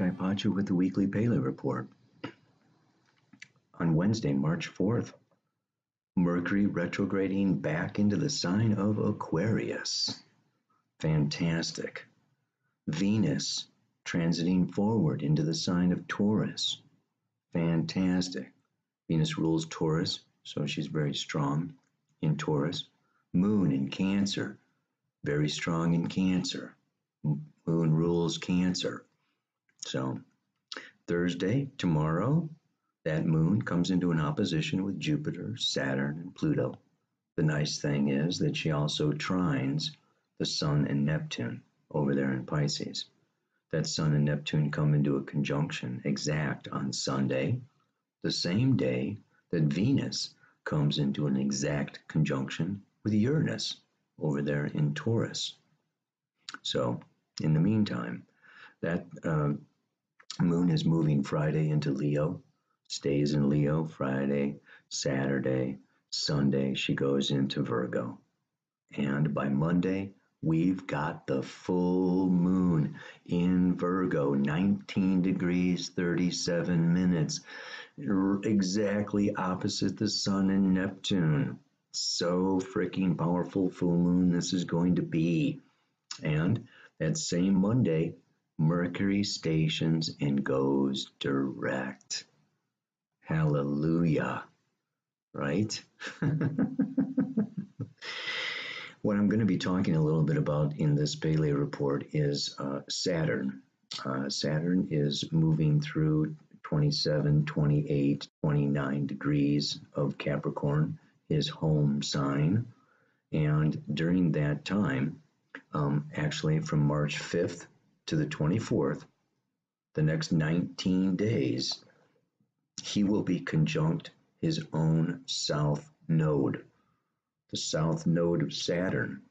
Sky Pacha with the weekly Paleo report. On Wednesday, March 4th, Mercury retrograding back into the sign of Aquarius. Fantastic. Venus transiting forward into the sign of Taurus. Fantastic. Venus rules Taurus, so she's very strong in Taurus. Moon in Cancer, very strong in Cancer. Moon rules Cancer. So Thursday, tomorrow, that moon comes into an opposition with Jupiter, Saturn, and Pluto. The nice thing is that she also trines the Sun and Neptune over there in Pisces. That Sun and Neptune come into a conjunction exact on Sunday, the same day that Venus comes into an exact conjunction with Uranus over there in Taurus. So, in the meantime, that moon is moving Friday into Leo, stays in Leo Friday, Saturday, Sunday, she goes into Virgo. And by Monday, we've got the full moon in Virgo, 19 degrees, 37 minutes, exactly opposite the Sun and Neptune. So freaking powerful full moon this is going to be. And that same Monday, Mercury stations and goes direct. Hallelujah. Right? What I'm going to be talking a little bit about in this Paleo report is Saturn. Saturn is moving through 27, 28, 29 degrees of Capricorn, his home sign. And during that time, actually from March 5th to the 24th, the next 19 days, he will be conjunct his own south node, the south node of Saturn,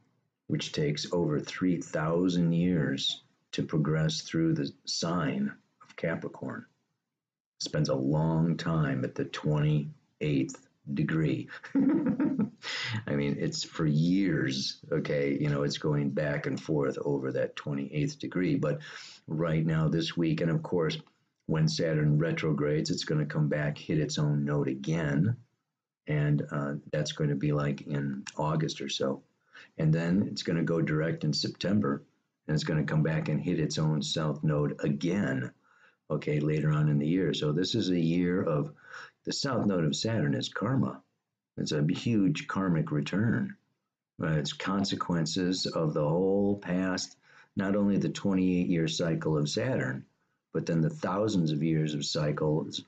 which takes over 3,000 years to progress through the sign of Capricorn. Spends a long time at the 28th degree. I mean, it's for years, okay, it's going back and forth over that 28th degree. But right now, this week, and of course, when Saturn retrogrades, it's going to come back, hit its own node again. And that's going to be like in August or so. And then it's going to go direct in September, and it's going to come back and hit its own south node again, okay, later on in the year. So this is a year of, the south node of Saturn is karma. It's a huge karmic return. It's consequences of the whole past, not only the 28-year cycle of Saturn, but then the thousands of years of cycles,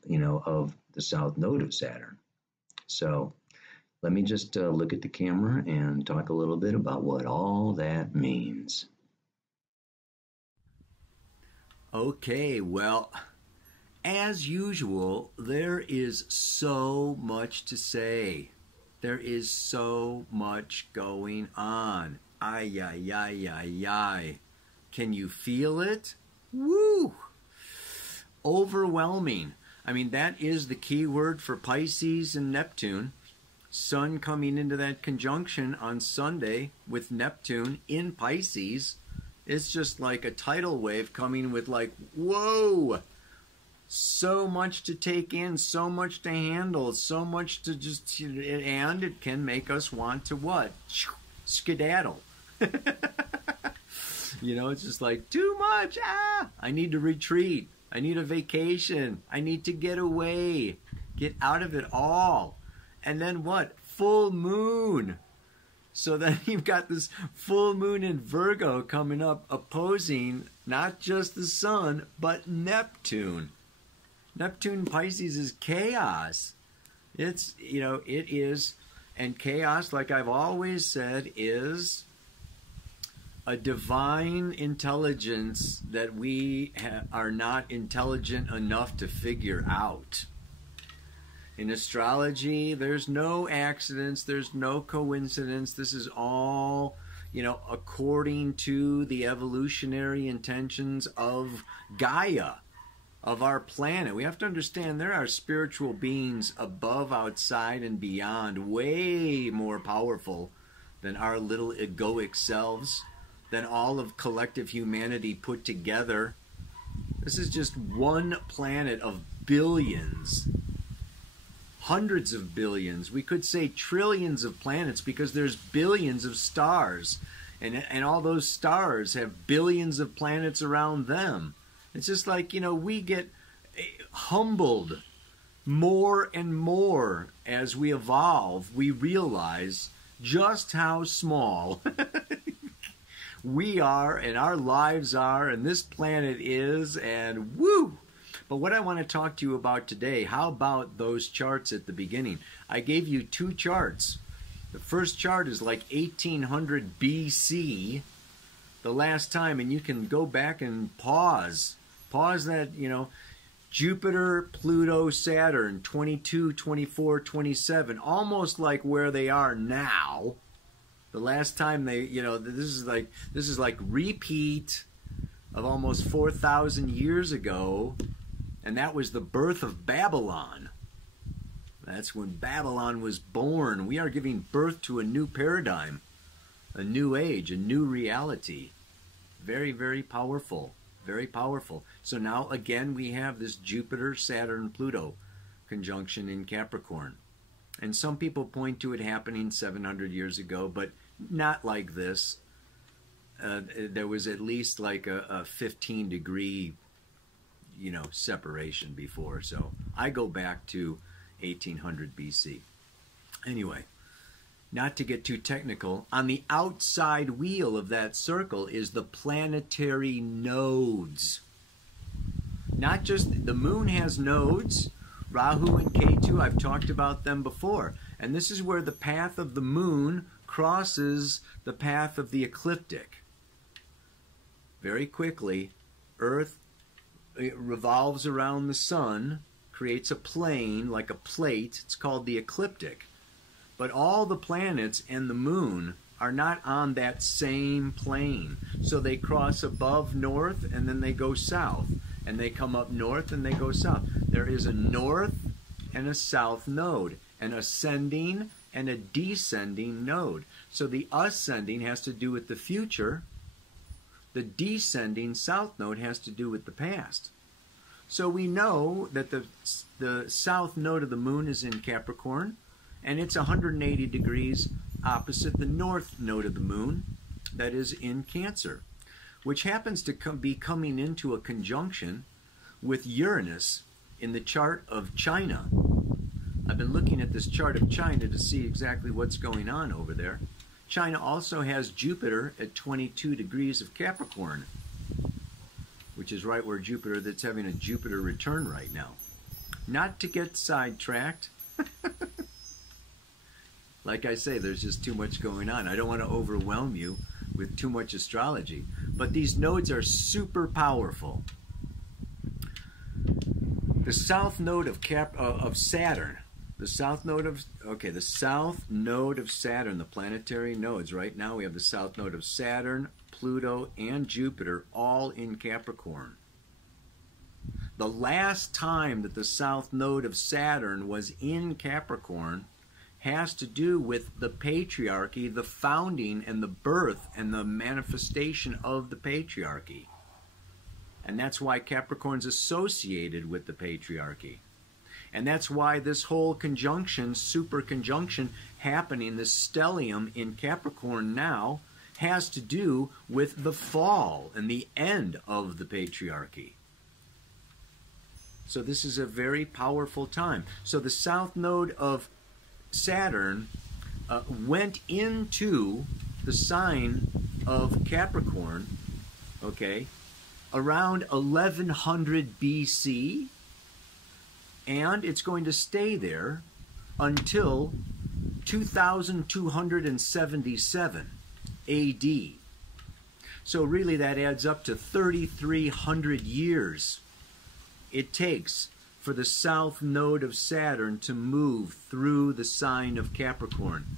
of the south node of Saturn. So let me just look at the camera and talk a little bit about what all that means. Okay, well, as usual, there is so much to say. There is so much going on. Ay, ay, ay, ay, ay. Can you feel it? Woo! Overwhelming. I mean, that is the key word for Pisces and Neptune. Sun coming into that conjunction on Sunday with Neptune in Pisces. It's just like a tidal wave coming with like, whoa! So much to take in, so much to handle, so much to just, and it can make us want to what? Skedaddle. It's just like, too much, I need to retreat. I need a vacation. I need to get away. Get out of it all. And then what? Full moon. So then you've got this full moon in Virgo coming up opposing not just the Sun, but Neptune. Neptune Pisces is chaos. It's, it is, and chaos, like I've always said, is a divine intelligence that we are not intelligent enough to figure out. In astrology, there's no accidents, there's no coincidence. This is all, according to the evolutionary intentions of Gaia, of our planet. We have to understand there are spiritual beings above, outside, and beyond, way more powerful than our little egoic selves, than all of collective humanity put together. This is just one planet of billions, hundreds of billions. We could say trillions of planets because there's billions of stars. And all those stars have billions of planets around them. It's just like, we get humbled more and more as we evolve. We realize just how small we are and our lives are and this planet is, and woo! But what I want to talk to you about today, how about those charts at the beginning? I gave you two charts. The first chart is like 1800 BC, the last time, and you can go back and pause that, Jupiter, Pluto, Saturn, 22, 24, 27, almost like where they are now. The last time they, this is like repeat of almost 4,000 years ago, and that was the birth of Babylon. That's when Babylon was born. We are giving birth to a new paradigm, a new age, a new reality. Very, very powerful. Very powerful. So now, again, we have this Jupiter, Saturn, Pluto conjunction in Capricorn. And some people point to it happening 700 years ago, but not like this. There was at least like a 15-degree, separation before. So I go back to 1800 BC. Anyway, not to get too technical, on the outside wheel of that circle is the planetary nodes. Not just, the moon has nodes, Rahu and Ketu, I've talked about them before. And this is where the path of the moon crosses the path of the ecliptic. Very quickly, Earth revolves around the sun, creates a plane, like a plate. It's called the ecliptic. But all the planets and the moon are not on that same plane. So they cross above north and then they go south. And they come up north and they go south. There is a north and a south node, an ascending and a descending node. So the ascending has to do with the future. The descending south node has to do with the past. So we know that the south node of the moon is in Capricorn, and it's 180 degrees opposite the north node of the moon, that is in Cancer, which happens to be coming into a conjunction with Uranus in the chart of China. I've been looking at this chart of China to see exactly what's going on over there. China also has Jupiter at 22 degrees of Capricorn, which is right where Jupiter, that's having a Jupiter return right now. Not to get sidetracked. Like I say, there's just too much going on. I don't want to overwhelm you with too much astrology. But these nodes are super powerful. The south node of Saturn. The south node of Saturn, the planetary nodes. Right now we have the south node of Saturn, Pluto, and Jupiter all in Capricorn. The last time that the south node of Saturn was in Capricorn has to do with the patriarchy, the founding and the birth and the manifestation of the patriarchy. And that's why Capricorn's associated with the patriarchy. And that's why this whole conjunction, super conjunction happening, this stellium in Capricorn now, has to do with the fall and the end of the patriarchy. So this is a very powerful time. So the south node of Saturn went into the sign of Capricorn, okay, around 1100 BC, and it's going to stay there until 2277 AD. So really that adds up to 3,300 years it takes for the south node of Saturn to move through the sign of Capricorn.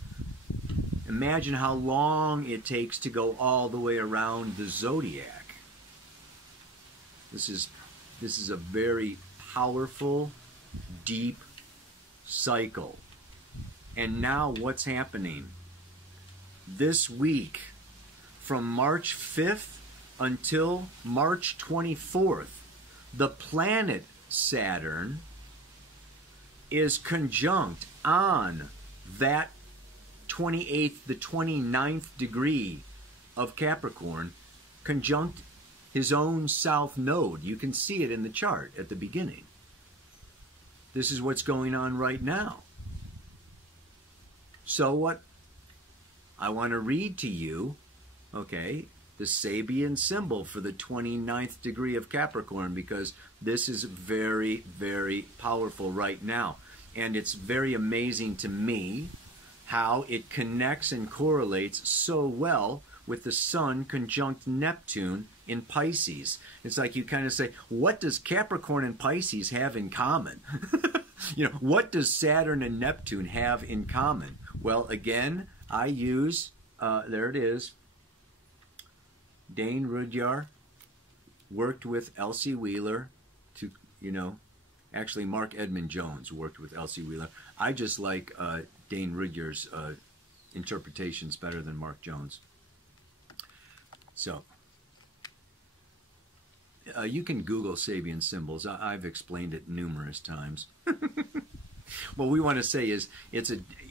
Imagine how long it takes to go all the way around the Zodiac. This is a very powerful, deep cycle. And now what's happening? This week, from March 5th until March 24th, the planet Saturn is conjunct on that 28th, the 29th degree of Capricorn, conjunct his own south node. You can see it in the chart at the beginning. This is what's going on right now. So what I want to read to you, okay, the Sabian symbol for the 29th degree of Capricorn, because this is very, very powerful right now. And it's very amazing to me how it connects and correlates so well with the Sun conjunct Neptune in Pisces. It's like you kind of say, what does Capricorn and Pisces have in common? You know, what does Saturn and Neptune have in common? Well, again, I use, there it is, Dane Rudyard worked with Elsie Wheeler to, you know, actually Mark Edmund Jones worked with Elsie Wheeler. I just like Dane Rudyard's interpretations better than Mark Jones. So, you can Google Sabian symbols. I've explained it numerous times. What we want to say is,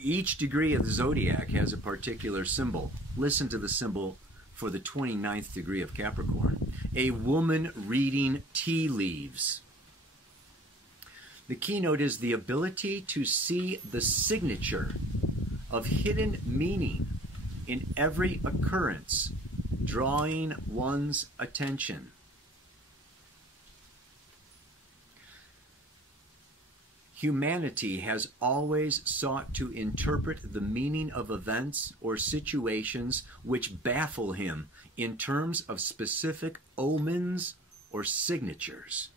each degree of the zodiac has a particular symbol. Listen to the symbol for the 29th degree of Capricorn. A woman reading tea leaves. The keynote is the ability to see the signature of hidden meaning in every occurrence, drawing one's attention. Humanity has always sought to interpret the meaning of events or situations which baffle him in terms of specific omens or signatures.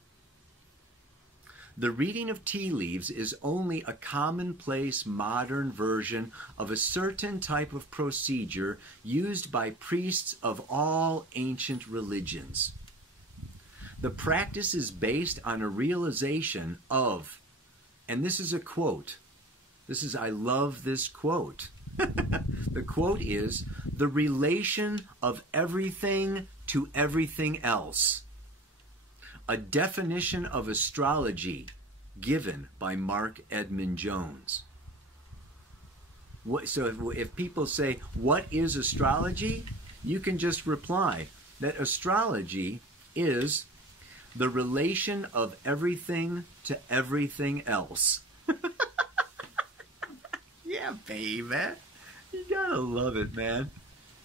The reading of tea leaves is only a commonplace modern version of a certain type of procedure used by priests of all ancient religions. The practice is based on a realization of, and this is a quote. I love this quote. The quote is, the relation of everything to everything else. A definition of astrology given by Mark Edmund Jones. So if people say, what is astrology? You can just reply that astrology is the relation of everything to everything else. Yeah, baby. You gotta love it, man.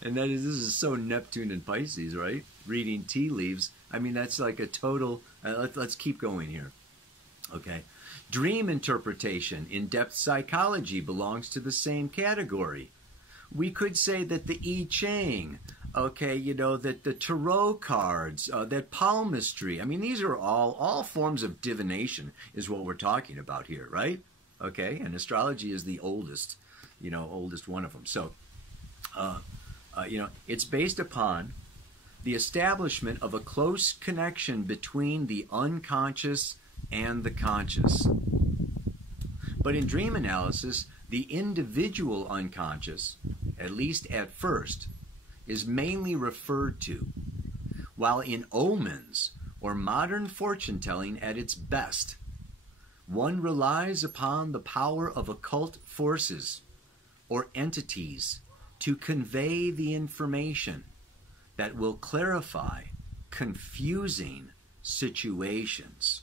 And this is so Neptune and Pisces, right? Reading tea leaves. I mean, that's like a total... let's keep going here. Okay. Dream interpretation, in-depth psychology belongs to the same category. We could say that the I Ching, okay, you know, that the tarot cards, that palmistry, I mean, these are all forms of divination is what we're talking about here, right? Okay, and astrology is the oldest, oldest one of them. So, it's based upon the establishment of a close connection between the unconscious and the conscious. But in dream analysis, the individual unconscious, at least at first, is mainly referred to, while in omens, or modern fortune-telling at its best, one relies upon the power of occult forces or entities to convey the information that will clarify confusing situations.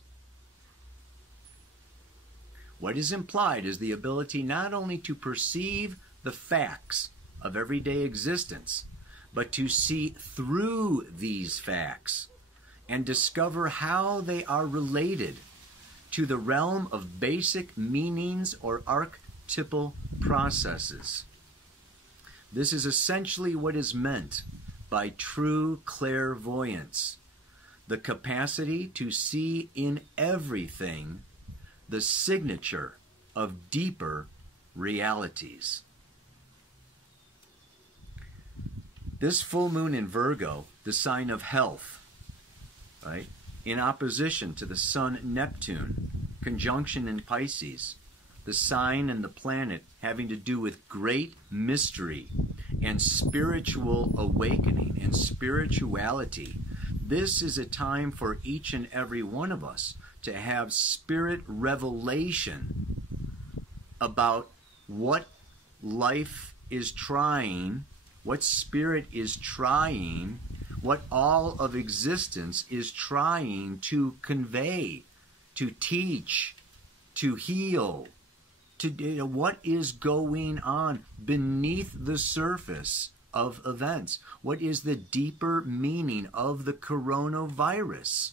What is implied is the ability not only to perceive the facts of everyday existence, but to see through these facts and discover how they are related to the realm of basic meanings or archetypal processes. This is essentially what is meant by true clairvoyance, the capacity to see in everything the signature of deeper realities. This full moon in Virgo, the sign of health, right, in opposition to the Sun Neptune, conjunction in Pisces, the sign and the planet having to do with great mystery and spiritual awakening and spirituality. This is a time for each and every one of us to have spirit revelation about what life is trying, what spirit is trying, what all of existence is trying to convey, to teach, to heal, to what is going on beneath the surface of events. What is the deeper meaning of the coronavirus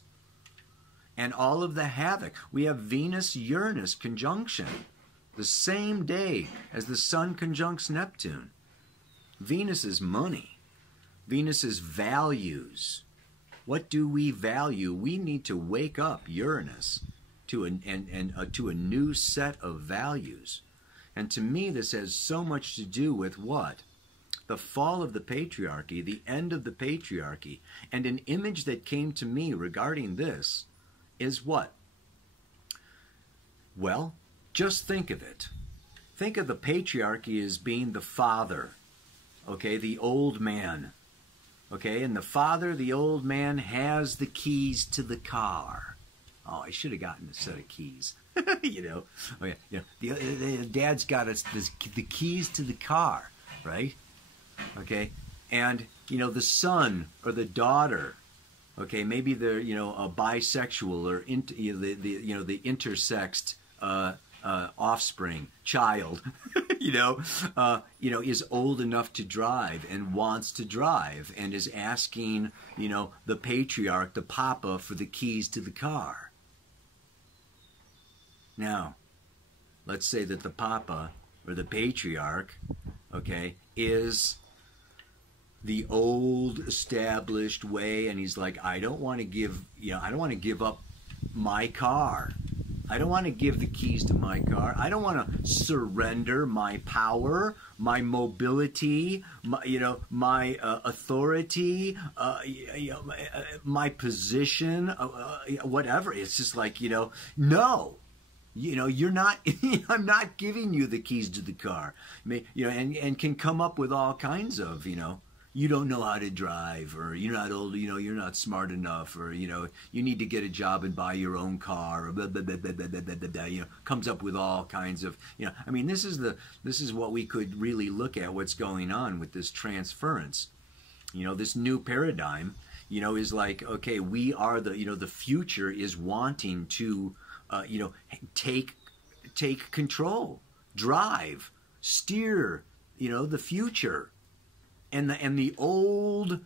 and all of the havoc? We have Venus-Uranus conjunction the same day as the Sun conjuncts Neptune. Venus is money. Venus is values. What do we value? We need to wake up Uranus to a new set of values. And to me, this has so much to do with what? The fall of the patriarchy, the end of the patriarchy. And an image that came to me regarding this is what? Well, just think of it. Think of the patriarchy as being the father, okay, the old man, okay, and the father, the old man, has the keys to the car. Oh, I should have gotten a set of keys, you know. Oh, yeah. The dad's got the keys to the car, right? Okay, and the son or the daughter, okay, maybe they're a bisexual or the intersexed offspring child, is old enough to drive and wants to drive and is asking the patriarch, the papa, for the keys to the car. Now, let's say that the papa or the patriarch, okay, is the old established way, and he's like, I don't want to give up my car. I don't want to give the keys to my car. I don't want to surrender my power, my mobility, my authority, my position, whatever. It's just like, no. You're not. I'm not giving you the keys to the car. And can come up with all kinds of, you don't know how to drive, or you're not old, you're not smart enough, or you need to get a job and buy your own car, or blah, blah, blah, blah, blah, blah, blah, blah, comes up with all kinds of, this is what we could really look at, what's going on with this transference. This new paradigm, is like, okay, we are the future is wanting to take control, drive, steer, the future. And the old,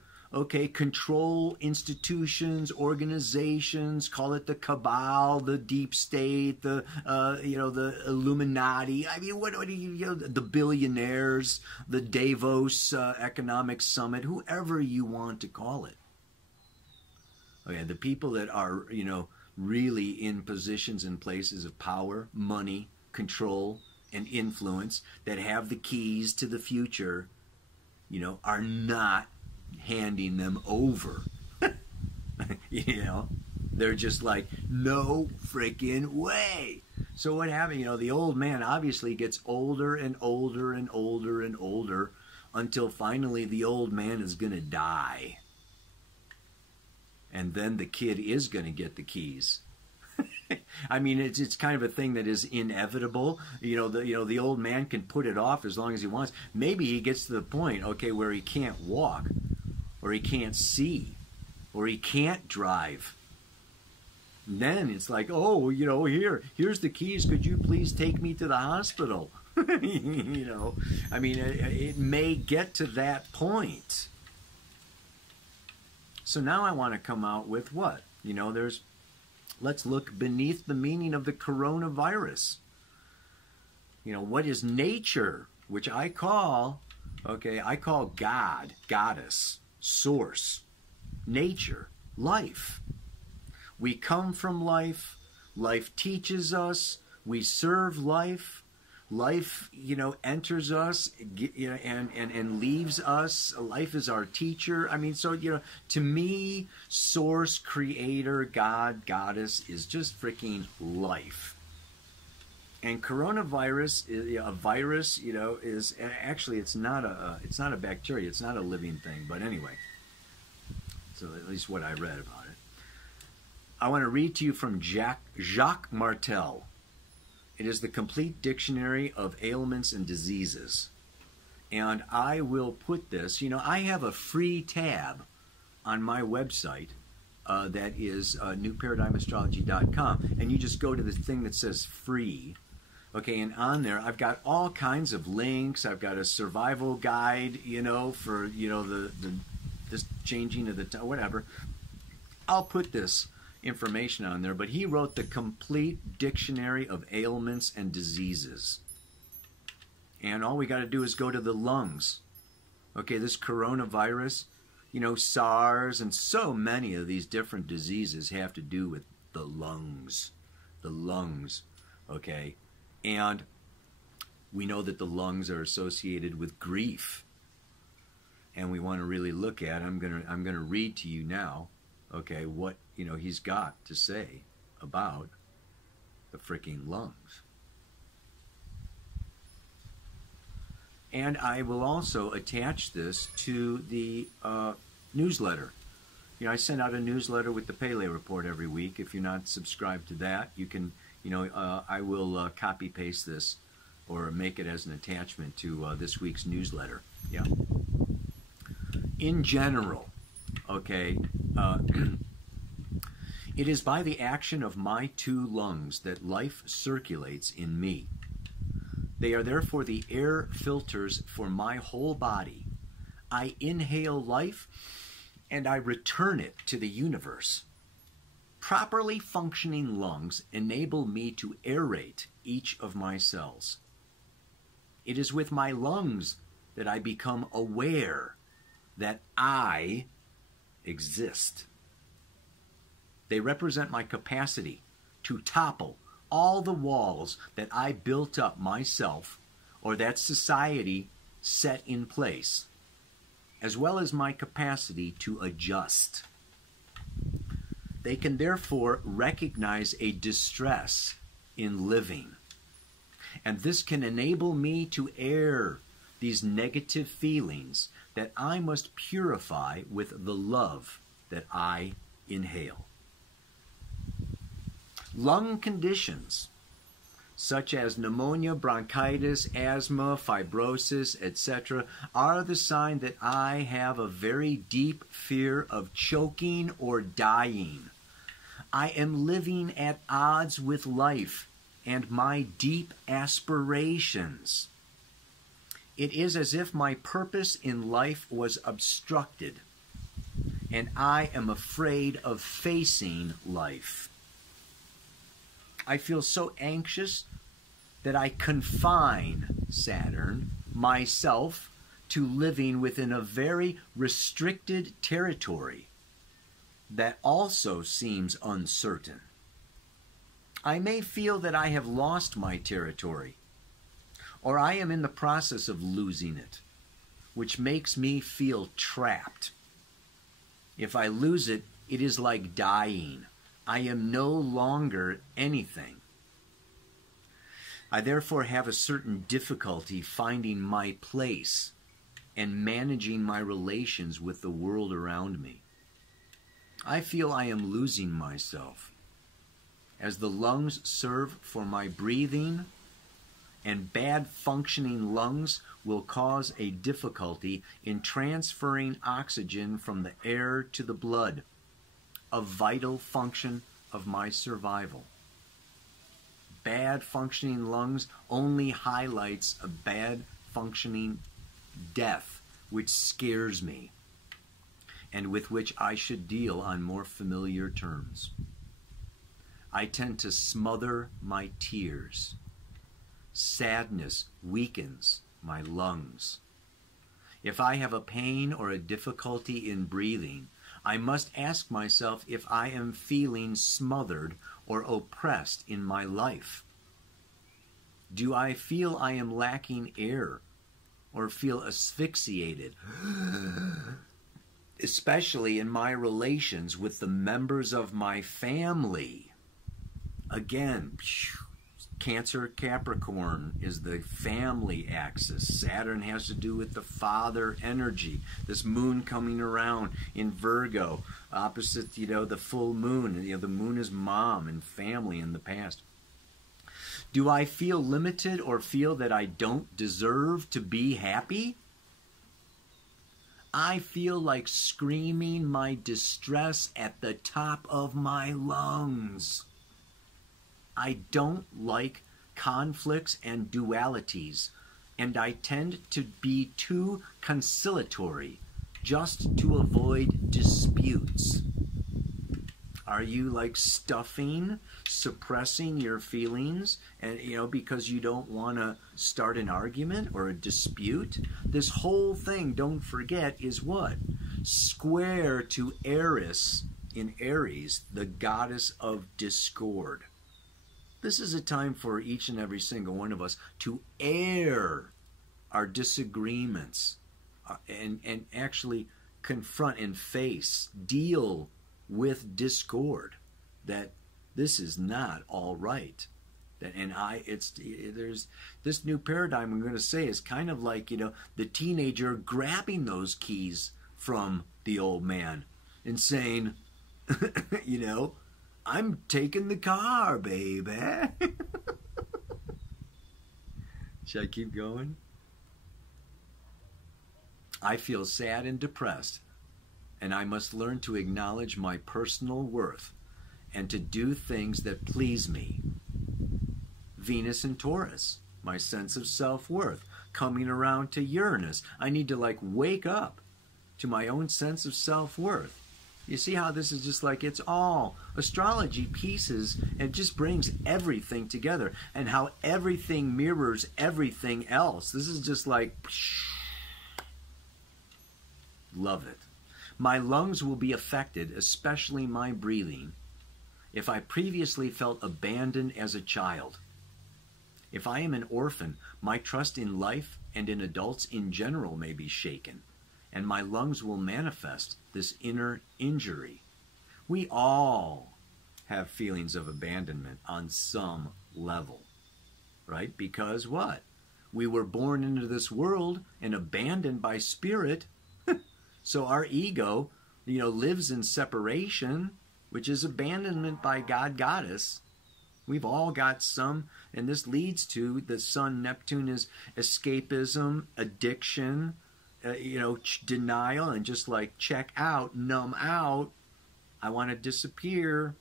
control institutions, organizations, call it the cabal, the deep state, the Illuminati. I mean, what do the billionaires, the Davos Economic Summit, whoever you want to call it. Okay, the people that are, really in positions and places of power, money, control, and influence, that have the keys to the future, are not handing them over. They're just like, no freaking way. So what happened? The old man obviously gets older and older and older and older until finally the old man is going to die. And then the kid is going to get the keys. I mean, it's kind of a thing that is inevitable. The old man can put it off as long as he wants. Maybe he gets to the point, okay, where he can't walk, or he can't see, or he can't drive. And then it's like, oh, here's the keys. Could you please take me to the hospital? I mean, it may get to that point. So now I want to come out with what? Let's look beneath the meaning of the coronavirus. What is nature, which I call God, goddess, source, nature, life. We come from life. Life teaches us. We serve life. Life, enters us, and leaves us. Life is our teacher. I mean, so, to me, source, creator, God, goddess is just freaking life. And coronavirus, a virus, is actually, it's not a bacteria. It's not a living thing. But anyway, So at least what I read about it. I want to read to you from Jacques Martel. It is the complete dictionary of ailments and diseases. And I will put this, I have a free tab on my website that is newparadigmastrology.com. And you just go to the thing that says free. Okay, and on there I've got all kinds of links. I've got a survival guide, for, the this changing of the whatever. I'll put this information on there, but he wrote the complete dictionary of ailments and diseases. And all we got to do is go to the lungs. Okay, this coronavirus, SARS, and so many of these different diseases have to do with the lungs. The lungs, okay? And we know that the lungs are associated with grief. And we want to really look at, I'm gonna read to you now, okay, what, he's got to say about the freaking lungs. And I will also attach this to the newsletter. I send out a newsletter with the Pele Report every week. If you're not subscribed to that, you can, I will copy paste this or make it as an attachment to this week's newsletter. Yeah. In general, okay, it is by the action of my two lungs that life circulates in me. They are therefore the air filters for my whole body. I inhale life and I return it to the universe. Properly functioning lungs enable me to aerate each of my cells. It is with my lungs that I become aware that I exist. They represent my capacity to topple all the walls that I built up myself or that society set in place, as well as my capacity to adjust. They can therefore recognize a distress in living, and this can enable me to air these negative feelings that I must purify with the love that I inhale. Lung conditions such as pneumonia, bronchitis, asthma, fibrosis, etc., are the sign that I have a very deep fear of choking or dying. I am living at odds with life and my deep aspirations. It is as if my purpose in life was obstructed, and I am afraid of facing life. I feel so anxious that I confine, Saturn, myself to living within a very restricted territory that also seems uncertain. I may feel that I have lost my territory, or I am in the process of losing it, which makes me feel trapped. If I lose it, it is like dying. I am no longer anything. I therefore have a certain difficulty finding my place and managing my relations with the world around me. I feel I am losing myself, as the lungs serve for my breathing, and bad functioning lungs will cause a difficulty in transferring oxygen from the air to the blood, a vital function of my survival. Bad functioning lungs only highlights a bad functioning death, which scares me, and with which I should deal on more familiar terms. I tend to smother my tears. Sadness weakens my lungs. If I have a pain or a difficulty in breathing, I must ask myself if I am feeling smothered or oppressed in my life. Do I feel I am lacking air or feel asphyxiated, especially in my relations with the members of my family? Again, Cancer Capricorn is the family axis. Saturn has to do with the father energy. This moon coming around in Virgo, opposite, the full moon. The moon is mom and family in the past. Do I feel limited or feel that I don't deserve to be happy? I feel like screaming my distress at the top of my lungs. I don't like conflicts and dualities, and I tend to be too conciliatory just to avoid disputes. Are you like stuffing, suppressing your feelings, and because you don't want to start an argument or a dispute? This whole thing, don't forget, is what? Square to Eris in Aries, the goddess of discord. This is a time for each and every single one of us to air our disagreements and actually confront and face, deal with discord, that this is not all right. There's this new paradigm I'm going to say is kind of like, the teenager grabbing those keys from the old man and saying, I'm taking the car, baby. Should I keep going? I feel sad and depressed, and I must learn to acknowledge my personal worth and to do things that please me. Venus and Taurus, my sense of self-worth, coming around to Uranus. I need to wake up to my own sense of self-worth. You see how this is just it's all astrology pieces, and it just brings everything together, and how everything mirrors everything else. This is just love it. My lungs will be affected, especially my breathing, if I previously felt abandoned as a child. If I am an orphan, my trust in life and in adults in general may be shaken, and my lungs will manifest this inner injury. We all have feelings of abandonment on some level, right? Because what? We were born into this world and abandoned by spirit. So our ego, lives in separation, which is abandonment by God, goddess. We've all got some, and this leads to the sun, Neptune is escapism, addiction, denial, and just check out, numb out. I want to disappear.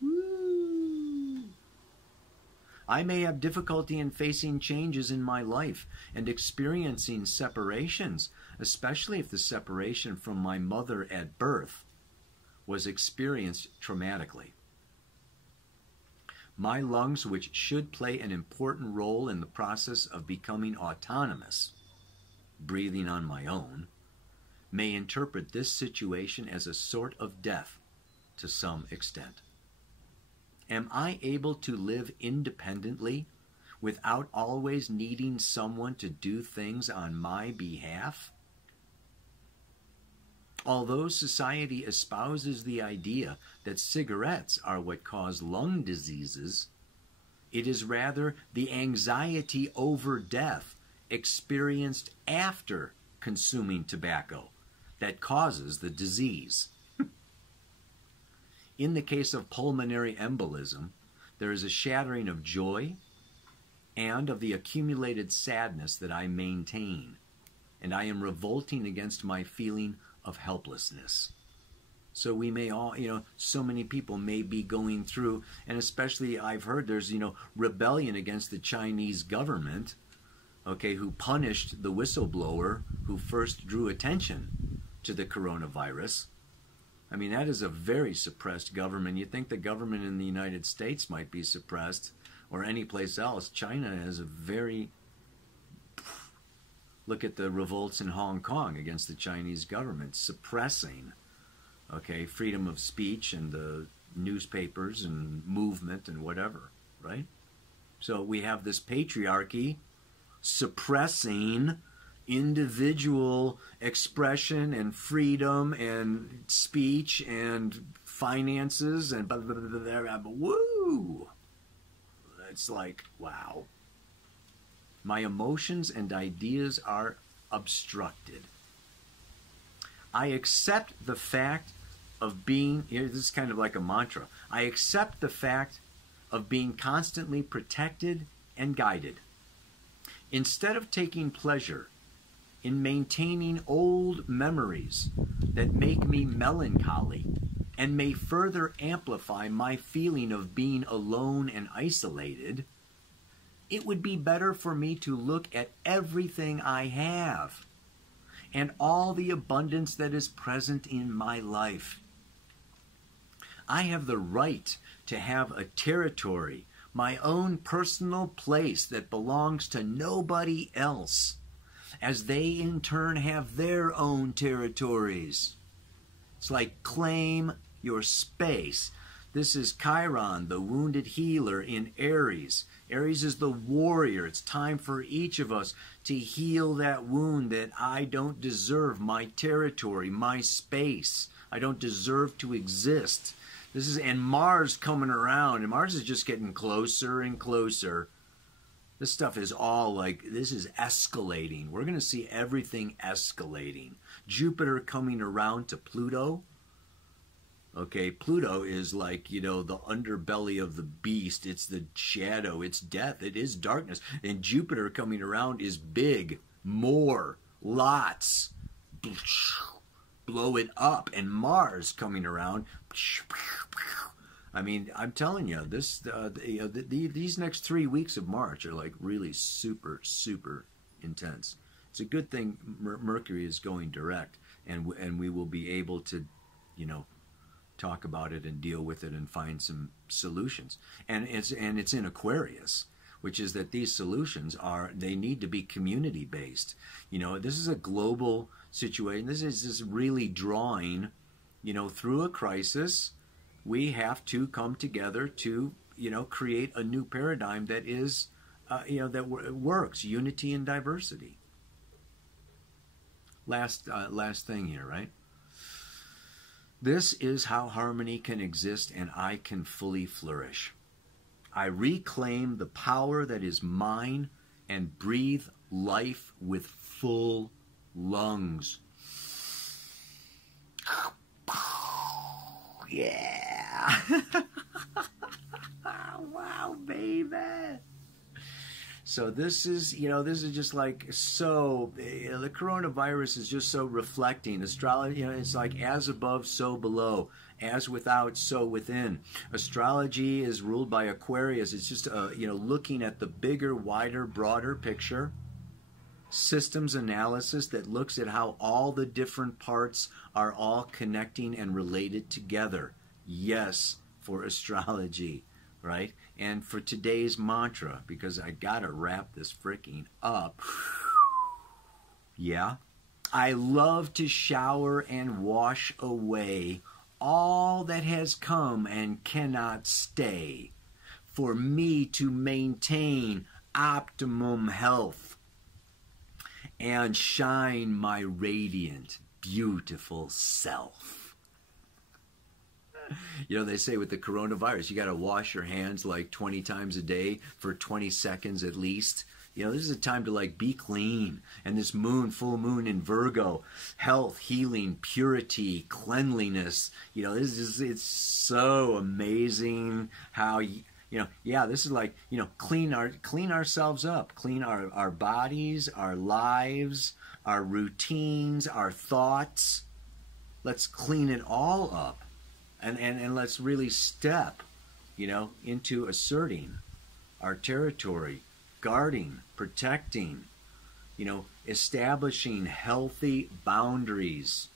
Woo. I may have difficulty in facing changes in my life and experiencing separations, especially if the separation from my mother at birth was experienced traumatically. My lungs, which should play an important role in the process of becoming autonomous, breathing on my own, may interpret this situation as a sort of death to some extent. Am I able to live independently without always needing someone to do things on my behalf? Although society espouses the idea that cigarettes are what cause lung diseases, it is rather the anxiety over death experienced after consuming tobacco that causes the disease. In the case of pulmonary embolism, there is a shattering of joy and of the accumulated sadness that I maintain, and I am revolting against my feeling of helplessness. So we may all, so many people may be going through, and especially I've heard there's, rebellion against the Chinese government, who punished the whistleblower who first drew attention to the coronavirus. I mean, that is a very suppressed government. You'd think the government in the United States might be suppressed, or any place else. China has a very... Look at the revolts in Hong Kong against the Chinese government, suppressing, freedom of speech and the newspapers and movement and whatever, right? So we have this patriarchy suppressing individual expression and freedom and speech and finances and blah, blah, blah, blah, blah, blah. Woo! it's like, wow. My emotions and ideas are obstructed. I accept the fact of being, here, this is kind of like a mantra. I accept the fact of being constantly protected and guided. Instead of taking pleasure in maintaining old memories that make me melancholy and may further amplify my feeling of being alone and isolated, it would be better for me to look at everything I have and all the abundance that is present in my life. I have the right to have a territory, my own personal place that belongs to nobody else, as they in turn have their own territories. It's like claim your space. This is Chiron, the wounded healer in Aries. Aries is the warrior. It's time for each of us to heal that wound that I don't deserve my territory, my space. I don't deserve to exist. This is, and Mars coming around, and Mars is just getting closer and closer. This stuff is all like, this is escalating. We're going to see everything escalating. Jupiter coming around to Pluto. Okay, Pluto is like, you know, the underbelly of the beast. It's the shadow. It's death. It is darkness. And Jupiter coming around is big, more, lots. Blow it up. And Mars coming around. I mean, I'm telling you, this, these next 3 weeks of March are like really super, super intense. It's a good thing Mercury is going direct, and we will be able to, you know, talk about it and deal with it and find some solutions. And it's in Aquarius, which is that these solutions they need to be community based. You know, this is a global situation. This is just really drawing, you know, through a crisis. We have to come together to, you know, create a new paradigm that is, you know, that works. Unity and diversity. Last thing here, right? This is how harmony can exist and I can fully flourish. I reclaim the power that is mine and breathe life with full lungs. Yeah. Wow, baby. So this is, you know, this is just like so, you know, the coronavirus is just so reflecting. Astrology, you know, it's like as above, so below. As without, so within. Astrology is ruled by Aquarius. It's just, you know, looking at the bigger, wider, broader picture. Systems analysis that looks at how all the different parts are all connecting and related together. Yes, for astrology, right? And for today's mantra, because I gotta wrap this freaking up. Yeah. I love to shower and wash away all that has come and cannot stay, for me to maintain optimum health and shine my radiant, beautiful self. You know, they say with the coronavirus, you got to wash your hands like 20 times a day for 20 seconds at least. You know, this is a time to like be clean. And this moon, full moon in Virgo, health, healing, purity, cleanliness. You know, this is, it's so amazing how, you know, yeah, this is like, you know, clean ourselves up, clean our bodies, our lives, our routines, our thoughts. Let's clean it all up. And let's really step, you know, into asserting our territory, guarding, protecting, you know, establishing healthy boundaries,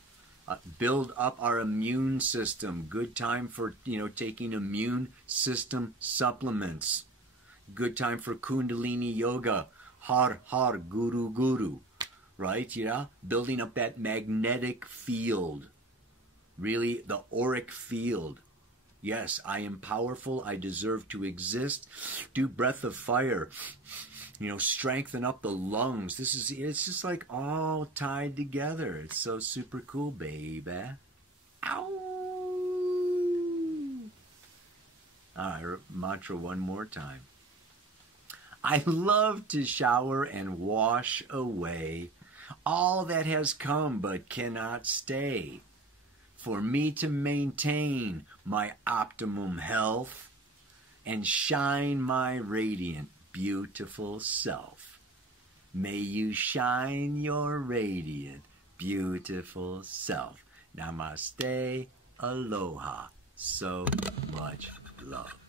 build up our immune system. Good time for, you know, taking immune system supplements. Good time for Kundalini yoga, har har guru guru, right? Yeah, building up that magnetic field. Really, the auric field. Yes, I am powerful. I deserve to exist. Do breath of fire. You know, strengthen up the lungs. It's just like all tied together. It's so super cool, baby. Ow! All right, mantra one more time. I love to shower and wash away all that has come but cannot stay. For me to maintain my optimum health and shine my radiant, beautiful self. May you shine your radiant, beautiful self. Namaste, aloha, so much love.